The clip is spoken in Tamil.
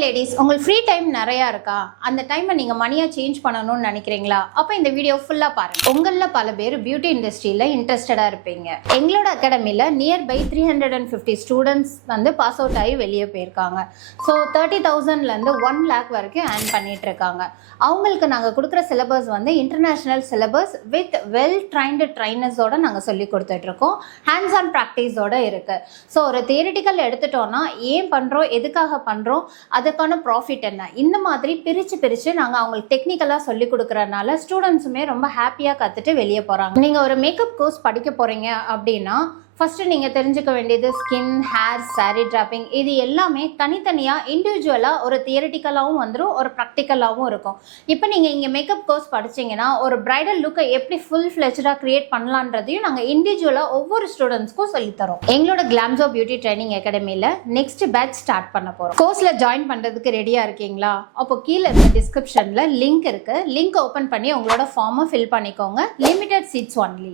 ஹாய் லேடிஸ், உங்களுக்கு ஃப்ரீ டைம் நிறையா இருக்கா? அந்த டைமை நீங்கள் மணியாக சேஞ்ச் பண்ணணும்னு நினைக்கிறீங்களா? அப்போ இந்த வீடியோ ஃபுல்லாக பாருங்கள். உங்களில் பல பேர் பியூட்டி இண்டஸ்ட்ரியில் இன்ட்ரெஸ்டடாக இருப்பீங்க. எங்களோட அகாடமியில் நியர்பை 350 ஸ்டூடெண்ட்ஸ் வந்து பாஸ் அவுட் ஆகி வெளியே போயிருக்காங்க. ஸோ 30,000லேருந்து 1 lakh வரைக்கும் ஏர்ன் பண்ணிட்டு இருக்காங்க. அவங்களுக்கு நாங்கள் கொடுக்குற சிலபஸ் வந்து international syllabus with well trained ட்ரைனர்ஸோட நாங்கள் சொல்லி கொடுத்துட்ருக்கோம். ஹேண்ட்ஸ் ஆன் ப்ராக்டிஸோட இருக்குது. ஸோ ஒரு தியரிட்டிக்கல் எடுத்துட்டோன்னா ஏன் பண்ணுறோம், எதுக்காக பண்ணுறோம், அதுக்கான ப்ராஃபிட் என்ன, இந்த மாதிரி பிரித்து நாங்கள் அவங்களுக்கு டெக்னிக்கலாக சொல்லி கொடுக்குறதுனால ஸ்டூடெண்ட்ஸுமே ரொம்ப ஹாப்பியாக கற்றுட்டு வெளியே போகிறாங்க. நீங்கள் ஒரு மேக்கப் கோர்ஸ் படிக்க போகிறீங்க அப்படின்னா ஃபஸ்ட்டு நீங்கள் தெரிஞ்சுக்க வேண்டியது ஸ்கின், ஹேர், சாரீ ட்ராப்பிங், இது எல்லாமே தனித்தனியாக இண்டிவிஜுவலாக ஒரு தியரிட்டிக்கலாகவும் வந்துடும், ஒரு ப்ராக்டிக்கலாகவும் இருக்கும். இப்போ நீங்கள் இங்கே மேக்கப் கோர்ஸ் படிச்சிங்கன்னா ஒரு பிரைடல் லுக்கை எப்படி ஃபுல் ஃப்ளெஜ்டாக க்ரியேட் பண்ணலான்றதையும் நாங்கள் இண்டிவிஜுவலாக ஒவ்வொரு ஸ்டூடெண்ட்ஸ்க்கும் சொல்லித்தரோம். எங்களோட கிளாம்ஸோ பியூட்டி ட்ரைனிங் அகாடமியில் நெக்ஸ்ட் பேட்ச் ஸ்டார்ட் பண்ண போகிறோம். கோர்ஸில் ஜாயின் பண்ணுறதுக்கு ரெடியாக இருக்கீங்களா? அப்போ கீழே இருக்க டிஸ்கிரிப்ஷனில் லிங்க் இருக்குது. லிங்க் ஓப்பன் பண்ணி உங்களோட ஃபார்மை ஃபில் பண்ணிக்கோங்க. Limited seeds only.